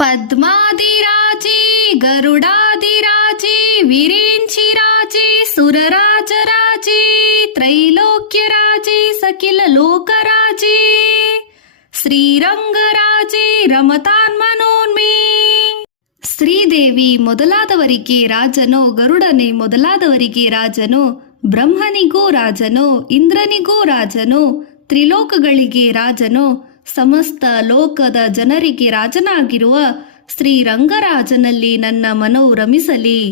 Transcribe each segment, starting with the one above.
ಪದ್ಮಾದಿರಾಜೇ ಗರುಡಾದಿರಾಜೇ ವಿರೇಂಚಿರಾಜೇ ಸುರರಾಜರಾಜೇ ತ್ರೈಲೋಕ್ಯರಾಜೇ ಸಕಿಲ ಲೋಕರಾಜೇ ಶ್ರೀರಂಗರಾಜೇ ರಮತಾನ್ಮನೋನ್ಮೇ. ಶ್ರೀದೇವಿ ಮೊದಲಾದವರಿಗೆ ರಾಜನೋ, ಗರುಡನೇ ಮೊದಲಾದವರಿಗೆ ರಾಜನೋ, ಬ್ರಹ್ಮನಿಗೂ ರಾಜನೋ, ಇಂದ್ರನಿಗೂ ರಾಜನೋ, ತ್ರಿಲೋಕಗಳಿಗೆ ರಾಜನೋ, ಸಮಸ್ತ ಲೋಕದ ಜನರಿಗೆ ರಾಜನಾಗಿರುವ ಶ್ರೀರಂಗರಾಜನಲ್ಲಿ ನನ್ನ ಮನವು ರಮಿಸಲಿ.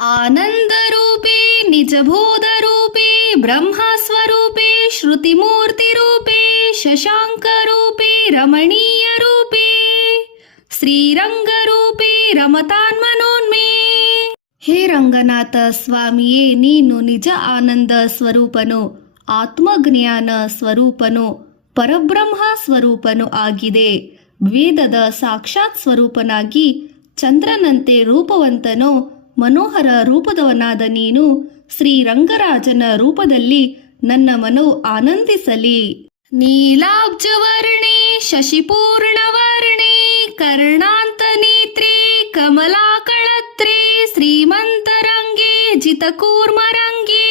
ಆನಂದ ರೂಪೇ ನಿಜಬೋಧ ರೂಪೇ ಬ್ರಹ್ಮ ಸ್ವರೂಪೇ ಶ್ರುತಿಮೂರ್ತಿ ರೂಪೇ ಶಶಾಂಕ ರೂಪೇ ರಮಣೀಯ ರೂಪೇ ಶ್ರೀರಂಗ ರೂಪೇ ರಮತಾನ್ಮನೋನ್ಮೇ. ಹೇ ರಂಗನಾಥ ಸ್ವಾಮಿಯೇ, ನೀನು ನಿಜ ಆನಂದ ಸ್ವರೂಪನು, ಆತ್ಮಜ್ಞಾನ ಸ್ವರೂಪನು, ಪರಬ್ರಹ್ಮ ಸ್ವರೂಪನು ಆಗಿದೆ. ವೇದದ ಸಾಕ್ಷಾತ್ ಸ್ವರೂಪನಾಗಿ ಚಂದ್ರನಂತೆ ರೂಪವಂತನೋ ಮನೋಹರ ರೂಪದವನಾದ ನೀನು ಶ್ರೀರಂಗರಾಜನ ರೂಪದಲ್ಲಿ ನನ್ನ ಮನವು ಆನಂದಿಸಲಿ. ನೀಲಾಬ್ಜವರ್ಣೆ ಶಶಿಪೂರ್ಣವರ್ಣೆ ಕರ್ಣಾಂತ ನೇತ್ರೇ ಕಮಲಾಕಳತ್ರೇ ಶ್ರೀಮಂತರಂಗೇ ಜಿತಕೂರ್ಮರಂಗೇ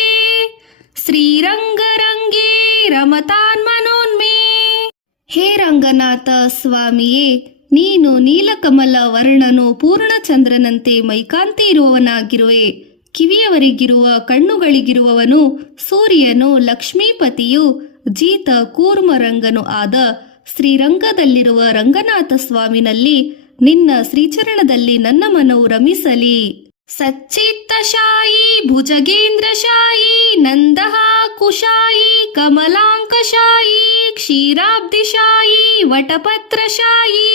ಶ್ರೀರಂಗರಂಗೇ ರಮತಾನ್ಮನೋನ್ಮೇ. ಹೇ ರಂಗನಾಥ ಸ್ವಾಮಿಯೇ, ನೀನು ನೀಲಕಮಲ ವರ್ಣನು, ಪೂರ್ಣಚಂದ್ರನಂತೆ ಮೈಕಾಂತಿ ಇರುವವನಾಗಿರುವೆ. ಕಿವಿಯವರಿಗಿರುವ ಕಣ್ಣುಗಳಿಗಿರುವವನು, ಸೂರ್ಯನು, ಲಕ್ಷ್ಮೀಪತಿಯು, ಜೀತ ಕೂರ್ಮರಂಗನು ಆದ ಶ್ರೀರಂಗದಲ್ಲಿರುವ ರಂಗನಾಥ ಸ್ವಾಮಿನಲ್ಲಿ ನಿನ್ನ ಶ್ರೀಚರಣದಲ್ಲಿ ನನ್ನ ಮನವು ರಮಿಸಲಿ. ಸಚ್ಚಿತ್ತಶಾಯಿ ಭುಜಗೇಂದ್ರಶಾಯಿ ನಂದಃ ಕುಶಾಯಿ ಕಮಲಾಂಕಶಾಯಿ ಕ್ಷೀರಾಬ್ಧಿಶಾಯಿ ವಟಪತ್ರಶಾಯಿ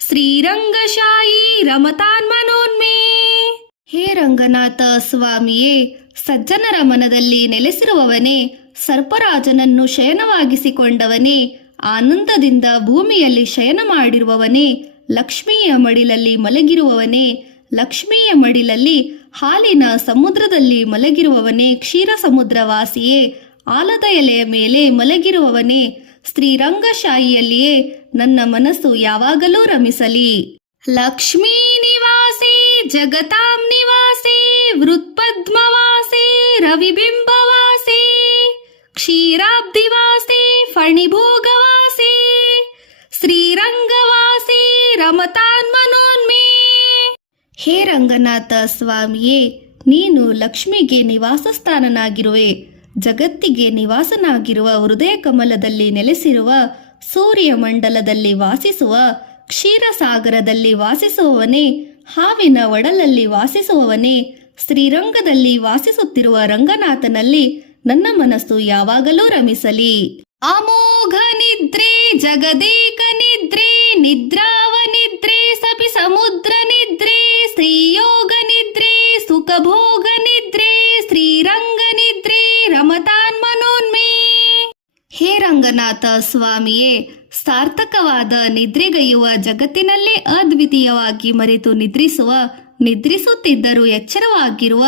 ಶ್ರೀರಂಗಶಾಯಿ ರಮತಾನ್ಮನೋನ್ಮೇ. ಹೇ ರಂಗನಾಥ ಸ್ವಾಮಿಯೇ, ಸಜ್ಜನರ ಮನದಲ್ಲಿ ನೆಲೆಸಿರುವವನೇ, ಸರ್ಪರಾಜನನ್ನು ಶಯನವಾಗಿಸಿಕೊಂಡವನೇ, ಆನಂದದಿಂದ ಭೂಮಿಯಲ್ಲಿ ಶಯನ ಮಾಡಿರುವವನೇ, ಲಕ್ಷ್ಮಿಯ ಮಡಿಲಲ್ಲಿ ಮಲಗಿರುವವನೇ, ಲಕ್ಷ್ಮಿಯ ಮಡಿಲಲ್ಲಿ ಹಾಲಿನ ಸಮುದ್ರದಲ್ಲಿ ಮಲಗಿರುವವನೇ, ಕ್ಷೀರ ಸಮುದ್ರವಾಸಿಯೇ, ಆಲದ ಎಲೆಯ ಮೇಲೆ ಮಲಗಿರುವವನೇ, ಶ್ರೀರಂಗಶಾಹಿಯಲ್ಲಿಯೇ ನನ್ನ ಮನಸ್ಸು ಯಾವಾಗಲೂ ರಮಿಸಲಿ. ಲಕ್ಷ್ಮೀ ನಿವಾಸೇ ಜಗತಾಂ ನಿವಾಸೇ ವೃತ್ಪದ್ಮವಾಸೇ ರವಿಬಿಂಬವಾಸೇ ಕ್ಷೀರಾಬ್ಧಿವಾಸೇ ಫಣಿಭೋಗವಾಸೇ ಶ್ರೀರಂಗವಾಸೇ ರಮತಾನ್ಮನೋನ್ಮೇ. ಹೇ ರಂಗನಾಥ ಸ್ವಾಮಿಯೇ, ನೀನು ಲಕ್ಷ್ಮಿಗೆ ನಿವಾಸಸ್ಥಾನನಾಗಿರುವೆ. ಜಗತ್ತಿಗೆ ನಿವಾಸನಾಗಿರುವ ಹೃದಯ ಕಮಲದಲ್ಲಿ ನೆಲೆಸಿರುವ, ಸೂರ್ಯಮಂಡಲದಲ್ಲಿ ವಾಸಿಸುವ, ಕ್ಷೀರಸಾಗರದಲ್ಲಿ ವಾಸಿಸುವವನೇ, ಹಾವಿನ ಒಡಲಲ್ಲಿ ವಾಸಿಸುವವನೇ, ಶ್ರೀರಂಗದಲ್ಲಿ ವಾಸಿಸುತ್ತಿರುವ ರಂಗನಾಥನಲ್ಲಿ ನನ್ನ ಮನಸ್ಸು ಯಾವಾಗಲೂ ರಮಿಸಲಿ. ಅಮೋಘ ನಿದ್ರೆ ಜಗದೇಕ ನಿದ್ರೆ ನಿದ್ರಾವ ನಿದ್ರೆ ಸಪಿ ಸಮುದ್ರ ನಿದ್ರೆ ಶ್ರೀಯೋಗ ನಿದ್ರೆ ಸುಖಭೋಗ ನಿದ್ರೆ ಶ್ರೀರಂಗ ನಿದ್ರೆ ರಮತಾನ್ಮನೋನ್ಮೇ. ಹೇ ರಂಗನಾಥ ಸ್ವಾಮಿಯೇ, ಸಾರ್ಥಕವಾದ ನಿದ್ರೆಗೈಯುವ, ಜಗತ್ತಿನಲ್ಲೇ ಅದ್ವಿತೀಯವಾಗಿ ಮರೆತು ನಿದ್ರಿಸುತ್ತಿದ್ದರೂ ಎಚ್ಚರವಾಗಿರುವ,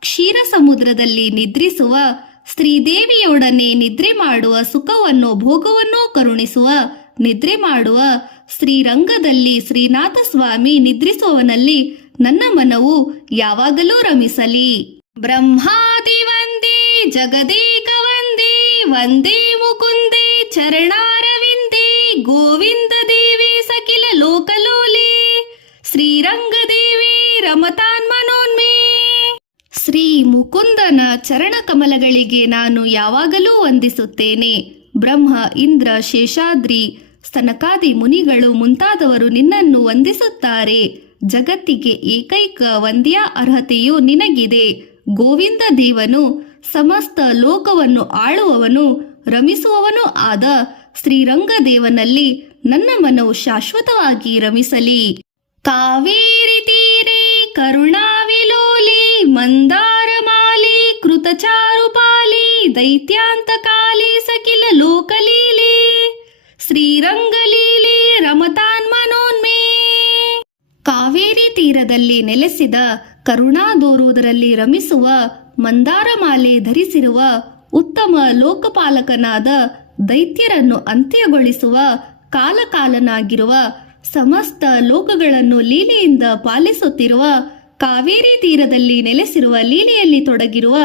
ಕ್ಷೀರ ಸಮುದ್ರದಲ್ಲಿ ನಿದ್ರಿಸುವ, ಶ್ರೀದೇವಿಯೊಡನೆ ನಿದ್ರೆ ಮಾಡುವ, ಸುಖವನ್ನು ಭೋಗವನ್ನು ಕರುಣಿಸುವ, ನಿದ್ರೆ ಮಾಡುವ, ಶ್ರೀರಂಗದಲ್ಲಿ ಶ್ರೀನಾಥ ಸ್ವಾಮಿ ನಿದ್ರಿಸುವವನಲ್ಲಿ ನನ್ನ ಮನವು ಯಾವಾಗಲೂ ರಮಿಸಲಿ. ಬ್ರಹ್ಮಾದಿ ವಂದೇ ಜಗದೇಕ ವಂದೇ ವಂದೇ ಮುಕುಂದೇ ಚರಣಾರವಿಂದೇ ಗೋವಿಂದ ದೇವಿ ಸಕಿಲ ಲೋಕಲೋಲೆ ಶ್ರೀರಂಗದೇವಿ ರಮತಾನ್ಮನೋನ್ಮೇ. ಶ್ರೀ ಮುಕುಂದನ ಚರಣ ಕಮಲಗಳಿಗೆ ನಾನು ಯಾವಾಗಲೂ ವಂದಿಸುತ್ತೇನೆ. ಬ್ರಹ್ಮ, ಇಂದ್ರ, ಶೇಷಾದ್ರಿ, ಸನಕಾದಿ ಮುನಿಗಳು ಮುಂತಾದವರು ನಿನ್ನನ್ನು ವಂದಿಸುತ್ತಾರೆ. ಜಗತ್ತಿಗೆ ಏಕೈಕ ವಂದ್ಯ ಅರ್ಹತೆಯು ನಿನಗಿದೆ. ಗೋವಿಂದ ದೇವನು, ಸಮಸ್ತ ಲೋಕವನ್ನು ಆಳುವವನು, ರಮಿಸುವವನು ಆದ ಶ್ರೀರಂಗದೇವನಲ್ಲಿ ನನ್ನ ಮನವು ಶಾಶ್ವತವಾಗಿ ರಮಿಸಲಿ. ಕಾವೇರಿ ತೀರೆ ಕರುಣಾವಿಲೋಲಿ ಮಂದಾರ ಮಾಲಿ ಕೃತಚಾರುಪಾಲಿ ದೈತ್ಯಾಂತಕಾಲಿ ಸಕಿಲ ಲೋಕಲೀಲಿ ಶ್ರೀರಂಗಲೀಲಿ ರಮತಾನ್ಮನೋನ್ಮೇ. ಕಾವೇರಿ ತೀರದಲ್ಲಿ ನೆಲೆಸಿದ, ಕರುಣಾದೋರುವುದರಲ್ಲಿ ರಮಿಸುವ, ಮಂದಾರ ಮಾಲೆ ಧರಿಸಿರುವ, ಉತ್ತಮ ಲೋಕಪಾಲಕನಾದ, ದೈತ್ಯರನ್ನು ಅಂತ್ಯಗೊಳಿಸುವ, ಕಾಲಕಾಲನಾಗಿರುವ ಸಮಸ್ತ ಲೋಕಗಳನ್ನು ಲೀಲೆಯಿಂದ ಪಾಲಿಸುತ್ತಿರುವ ಕಾವೇರಿ ತೀರದಲ್ಲಿ ನೆಲೆಸಿರುವ ಲೀಲೆಯಲ್ಲಿ ತೊಡಗಿರುವ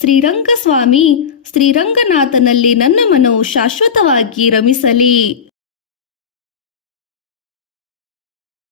ಶ್ರೀರಂಗಸ್ವಾಮಿ ಶ್ರೀರಂಗನಾಥನಲ್ಲಿ ನನ್ನ ಮನವು ಶಾಶ್ವತವಾಗಿ ರಮಿಸಲಿ.